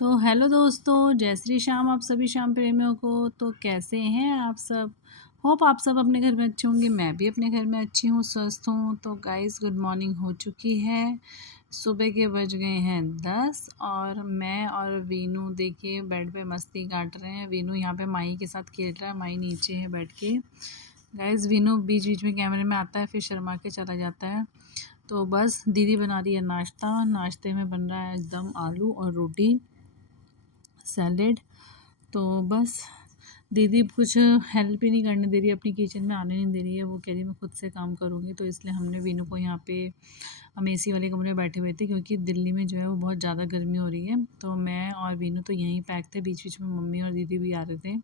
तो हेलो दोस्तों, जय श्री श्याम आप सभी श्याम प्रेमियों को। तो कैसे हैं आप सब? होप आप सब अपने घर में अच्छे होंगे। मैं भी अपने घर में अच्छी हूँ, स्वस्थ हूँ। तो गाइस गुड मॉर्निंग हो चुकी है। सुबह के बज गए हैं 10 और मैं और वीनू देखिए बेड पे मस्ती काट रहे हैं। वीनू यहाँ पे माही के साथ खेल रहा है, माही नीचे है बैठ के। गाइस वीनू बीच बीच में कैमरे में आता है, फिर शर्मा के चला जाता है। तो बस दीदी बना रही है नाश्ता। नाश्ते में बन रहा है एकदम आलू और रोटी, सैलेड। तो बस दीदी कुछ हेल्प ही नहीं करने दे रही है, अपनी किचन में आने नहीं दे रही है। वो कह रही मैं खुद से काम करूँगी। तो इसलिए हमने वीनू को यहाँ पे, हम एसी वाले कमरे में बैठे हुए थे क्योंकि दिल्ली में जो है वो बहुत ज़्यादा गर्मी हो रही है। तो मैं और वीनू तो यहीं पैक थे, बीच बीच में मम्मी और दीदी भी आ रहे थे।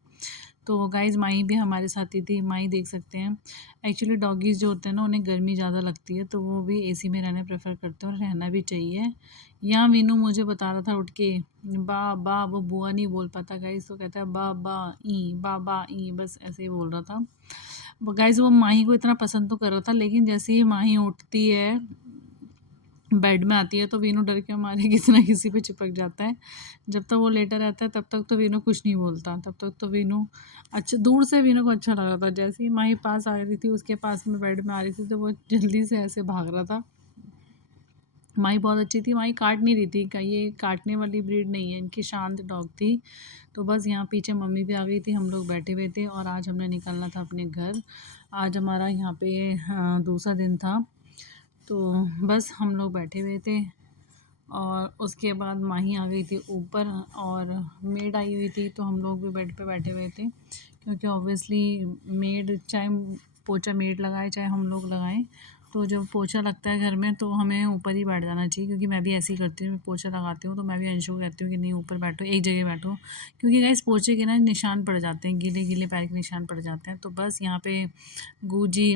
तो गाइज़ माही भी हमारे साथ ही थी। माही देख सकते हैं, एक्चुअली डॉगीज़ जो होते हैं ना उन्हें गर्मी ज़्यादा लगती है, तो वो भी एसी में रहना प्रेफर करते हैं और रहना भी चाहिए। यहाँ मीनू मुझे बता रहा था उठ के बा बा, वो बुआ नहीं बोल पाता गाइज़, तो कहता है बा बा ई, बस ऐसे ही बोल रहा था। गाइज़ वो माही को इतना पसंद तो कर रहा था, लेकिन जैसे ही माही उठती है बेड में आती है तो वीनू डर के मारे किसी ना किसी पे चिपक जाता है। जब तक वो लेटा रहता है तब तक तो वीनू कुछ नहीं बोलता, तब तक तो वीनू अच्छा, दूर से वीनू को अच्छा लग रहा था। जैसे ही माही पास आ रही थी, उसके पास में बेड में आ रही थी, तो वो जल्दी से ऐसे भाग रहा था। माही बहुत अच्छी थी, माही काट नहीं रही थी, का ये काटने वाली ब्रीड नहीं है, इनकी शांत डॉग थी। तो बस यहाँ पीछे मम्मी भी आ गई थी, हम लोग बैठे हुए थे और आज हमने निकलना था अपने घर। आज हमारा यहाँ पे दूसरा दिन था। तो बस हम लोग बैठे हुए थे और उसके बाद माही आ गई थी ऊपर और मेड आई हुई थी, तो हम लोग भी बेड पे बैठे हुए थे क्योंकि ऑब्वियसली मेड, चाहे पोछा मेड लगाए चाहे हम लोग लगाएं, तो जब पोछा लगता है घर में तो हमें ऊपर ही बैठ जाना चाहिए। क्योंकि मैं भी ऐसे ही करती हूँ, मैं पोछा लगाती हूँ तो मैं भी अंशु को कहती हूँ कि नहीं ऊपर बैठो, एक जगह बैठो। क्योंकि गाइस पोछे के ना निशान पड़ जाते हैं, गीले गीले पैर के निशान पड़ जाते हैं। तो बस यहाँ पे गूजी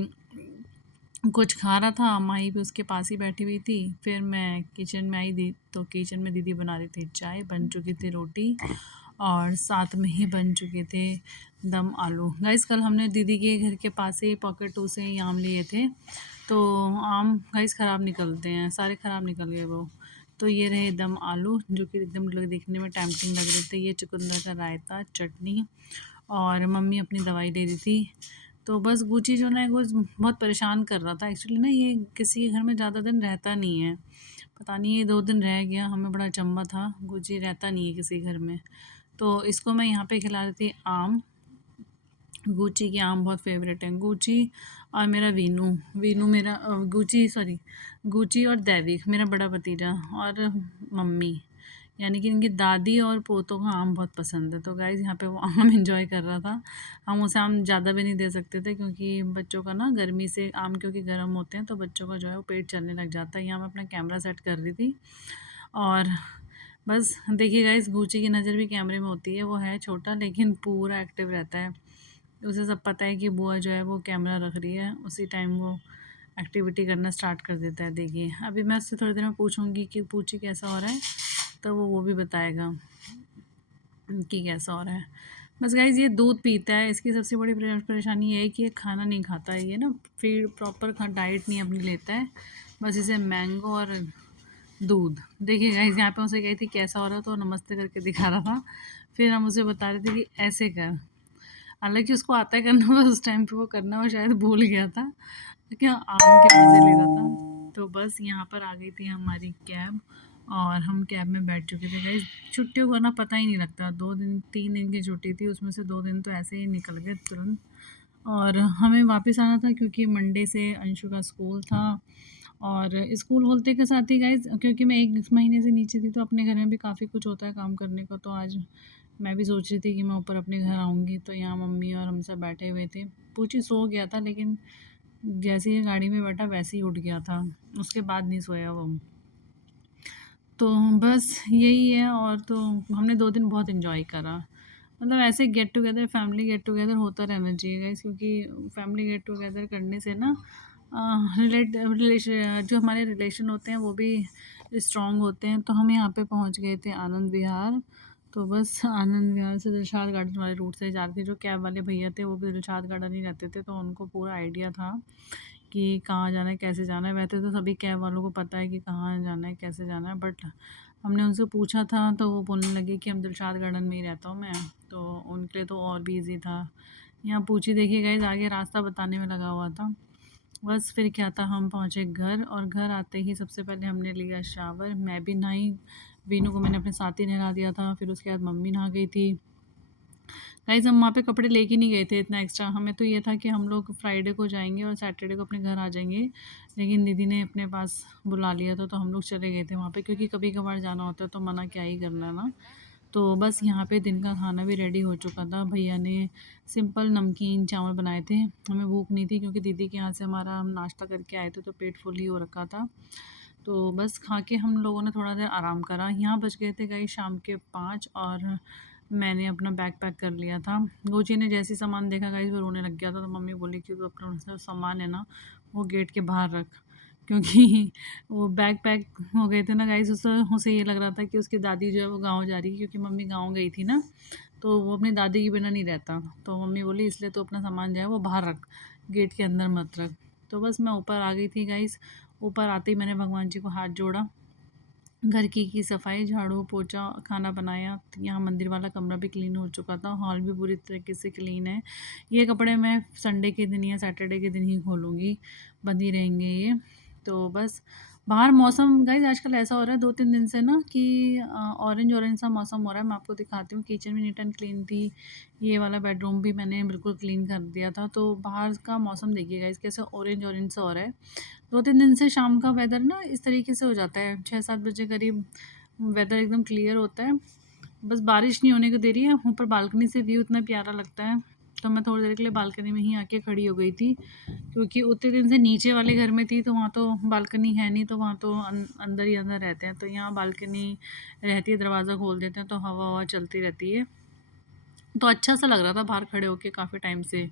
कुछ खा रहा था, माही भी उसके पास ही बैठी हुई थी। फिर मैं किचन में आई दी तो किचन में दीदी बना रही थी चाय, बन चुकी थी रोटी और साथ में ही बन चुके थे दम आलू। गाइस कल हमने दीदी के घर के पास से पॉकेट 2 से ही आम लिए थे, तो आम गाइस ख़राब निकलते हैं, सारे ख़राब निकल गए वो। तो ये रहे दम आलू जो कि एकदम देखने में टेम्पटिंग लग रहे थे। ये चुकंदर का रायता, चटनी और मम्मी अपनी दवाई ले रही थी। तो बस गुची जो ना वो बहुत परेशान कर रहा था। एक्चुअली ना ये किसी के घर में ज़्यादा दिन रहता नहीं है, पता नहीं ये 2 दिन रह गया, हमें बड़ा अचंभा था। गुची रहता नहीं है किसी घर में। तो इसको मैं यहाँ पे खिला रही थी आम। गुची के आम बहुत फेवरेट हैं। गुची और मेरा वीनू, वीनू मेरा गुची सॉरी, गुची और दैविक मेरा बड़ा भतीजा और मम्मी, यानी कि इनकी दादी और पोतों को आम बहुत पसंद है। तो गाइज़ यहाँ पे वो आम एंजॉय कर रहा था। हम उसे आम ज़्यादा भी नहीं दे सकते थे क्योंकि बच्चों का ना गर्मी से आम क्योंकि गर्म होते हैं तो बच्चों का जो है वो पेट चलने लग जाता है। यहाँ मैं अपना कैमरा सेट कर रही थी और बस देखिए गाइज़ गुची की नज़र भी कैमरे में होती है। वो है छोटा लेकिन पूरा एक्टिव रहता है। उसे सब पता है कि बुआ जो है वो कैमरा रख रही है, उसी टाइम वो एक्टिविटी करना स्टार्ट कर देता है। देखिए अभी मैं उससे थोड़ी देर में पूछूंगी कि पूछी कैसा हो रहा है, तो वो भी बताएगा कि कैसा हो रहा है। बस गाइज़ ये दूध पीता है, इसकी सबसे बड़ी परेशानी ये है कि ये खाना नहीं खाता है। ये ना फिर प्रॉपर डाइट नहीं अपनी लेता है, बस इसे मैंगो और दूध। देखिए गाइज़ यहाँ पे उसे कही थी कैसा हो रहा है तो नमस्ते करके दिखा रहा था। फिर हम उसे बता रहे थे कि ऐसे कर, हालाँकि उसको आता है करना, बस उस टाइम पे वो करना वो शायद भूल गया था, लेकिन आम के मज़े ले रहा था। तो बस यहाँ पर आ गई थी हमारी कैब और हम कैब में बैठ चुके थे। गाइस छुट्टियों का ना पता ही नहीं लगता, 2 दिन 3 दिन की छुट्टी थी, उसमें से 2 दिन तो ऐसे ही निकल गए तुरंत। और हमें वापस आना था क्योंकि मंडे से अंशु का स्कूल था। और स्कूल खोलते के साथ ही गाइस, क्योंकि मैं 1 महीने से नीचे थी तो अपने घर में भी काफ़ी कुछ होता है काम करने को, तो आज मैं भी सोच रही थी कि मैं ऊपर अपने घर आऊँगी। तो यहाँ मम्मी और हम सब बैठे हुए थे। पूछी सो गया था, लेकिन जैसे ही गाड़ी में बैठा वैसे ही उठ गया था, उसके बाद नहीं सोया वो। तो बस यही है। और तो हमने 2 दिन बहुत इन्जॉय करा। मतलब ऐसे get together, family get together होता रहना चाहिए गाइस, क्योंकि फैमिली गेट टुगेदर करने से ना रिलेशन, जो हमारे रिलेशन होते हैं वो भी स्ट्रॉन्ग होते हैं। तो हम यहाँ पे पहुँच गए थे आनंद विहार। तो बस आनंद विहार से दिलशाद गार्डन वाले रूट से जा रहे थे। जो कैब वाले भैया थे वो भी दिलशाद गार्डन ही रहते थे, तो उनको पूरा आइडिया था कि कहाँ जाना है, कैसे जाना है। वैसे तो सभी कैब वालों को पता है कि कहाँ जाना है, कैसे जाना है, बट हमने उनसे पूछा था तो वो बोलने लगे कि हम दिलशाद गार्डन में ही रहता हूँ मैं, तो उनके लिए तो और भी ईज़ी था। यहाँ पूछी देखिए गाइस, आगे रास्ता बताने में लगा हुआ था। बस फिर क्या था, हम पहुँचे घर और घर आते ही सबसे पहले हमने लिया शावर। मैं भी नहाई, वीनू को मैंने अपने साथ ही नहला दिया था। फिर उसके बाद मम्मी नहा गई थी। गाइस हम वहाँ पे कपड़े लेके नहीं गए थे इतना एक्स्ट्रा, हमें तो ये था कि हम लोग फ्राइडे को जाएंगे और सैटरडे को अपने घर आ जाएंगे। लेकिन दीदी ने अपने पास बुला लिया था तो हम लोग चले गए थे वहाँ पे, क्योंकि कभी कभार जाना होता है तो मना क्या ही करना है ना। तो बस यहाँ पे दिन का खाना भी रेडी हो चुका था। भैया ने सिंपल नमकीन चावल बनाए थे। हमें भूख नहीं थी क्योंकि दीदी के यहाँ से हमारा हम नाश्ता करके आए थे तो पेट फुल ही हो रखा था। तो बस खा के हम लोगों ने थोड़ा देर आराम करा। यहाँ बज गए थे गाइस शाम के 5 और मैंने अपना बैग पैक कर लिया था। गोची ने जैसे ही सामान देखा गाइस वो रोने लग गया था, तो मम्मी बोली कि तू अपना जो सामान है ना वो गेट के बाहर रख, क्योंकि वो बैग पैक हो गए थे ना गाइस। उसे ये लग रहा था कि उसकी दादी जो है वो गाँव जा रही है, क्योंकि मम्मी गाँव गई थी ना, तो वो अपनी दादी के बिना नहीं रहता। तो मम्मी बोली इसलिए तो अपना सामान जो है वो बाहर रख, गेट के अंदर मत रख। तो बस मैं ऊपर आ गई थी गाइस। ऊपर आते ही मैंने भगवान जी को हाथ जोड़ा, घर की सफाई, झाड़ू पोछा, खाना बनाया। यहाँ मंदिर वाला कमरा भी क्लीन हो चुका था, हॉल भी पूरी तरीके से क्लीन है। ये कपड़े मैं संडे के दिन या सैटरडे के दिन ही खोलूँगी, बंद ही रहेंगे ये। तो बस बाहर मौसम गाइस आजकल ऐसा हो रहा है 2-3 दिन से ना कि ऑरेंज ऑरेंज सा मौसम हो रहा है। मैं आपको दिखाती हूँ, किचन भी नीट एंड क्लीन थी, ये वाला बेडरूम भी मैंने बिल्कुल क्लीन कर दिया था। तो बाहर का मौसम देखिए गाइस कैसे ऑरेंज ऑरेंज सा हो रहा है। 2-3 दिन से शाम का वेदर ना इस तरीके से हो जाता है, 6-7 बजे करीब वेदर एकदम क्लियर होता है। बस बारिश नहीं होने को दे रही है। ऊपर बालकनी से व्यू इतना प्यारा लगता है, तो मैं थोड़ी देर के लिए बालकनी में ही आके खड़ी हो गई थी, क्योंकि उतने दिन से नीचे वाले घर में थी तो वहाँ तो बालकनी है नहीं, तो वहाँ तो अंदर ही अंदर रहते हैं। तो यहाँ बालकनी रहती है, दरवाज़ा खोल देते हैं तो हवा हवा चलती रहती है। तो अच्छा सा लग रहा था बाहर खड़े होके काफ़ी टाइम से।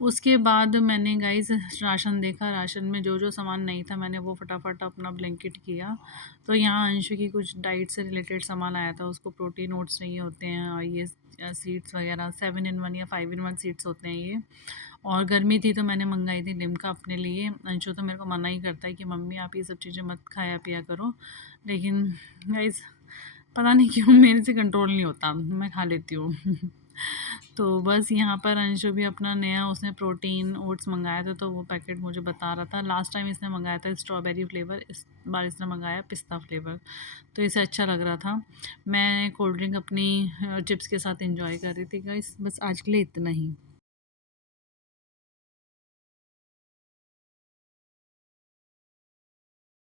उसके बाद मैंने गाइस राशन देखा, राशन में जो जो सामान नहीं था मैंने वो फटाफट अपना ब्लैंकेट किया। तो यहाँ अंशु की कुछ डाइट से रिलेटेड सामान आया था, उसको प्रोटीन ओट्स चाहिए होते हैं और ये सीड्स वगैरह 7 in 1 या 5 in 1 सीड्स होते हैं ये। और गर्मी थी तो मैंने मंगाई थी लिम्का अपने लिए। अंशु तो मेरे को मना ही करता है कि मम्मी आप ये सब चीज़ें मत खाया पिया करो, लेकिन गाइस पता नहीं क्यों मेरे से कंट्रोल नहीं होता, मैं खा लेती हूँ। तो बस यहाँ पर अंशु भी अपना नया उसने प्रोटीन ओट्स मंगाया था, तो वो पैकेट मुझे बता रहा था। लास्ट टाइम इसने मंगाया था स्ट्रॉबेरी फ्लेवर, इस बार इसने मंगाया पिस्ता फ्लेवर, तो इसे अच्छा लग रहा था। मैं कोल्ड ड्रिंक अपनी चिप्स के साथ एंजॉय कर रही थी गाइस। बस आज के लिए इतना ही।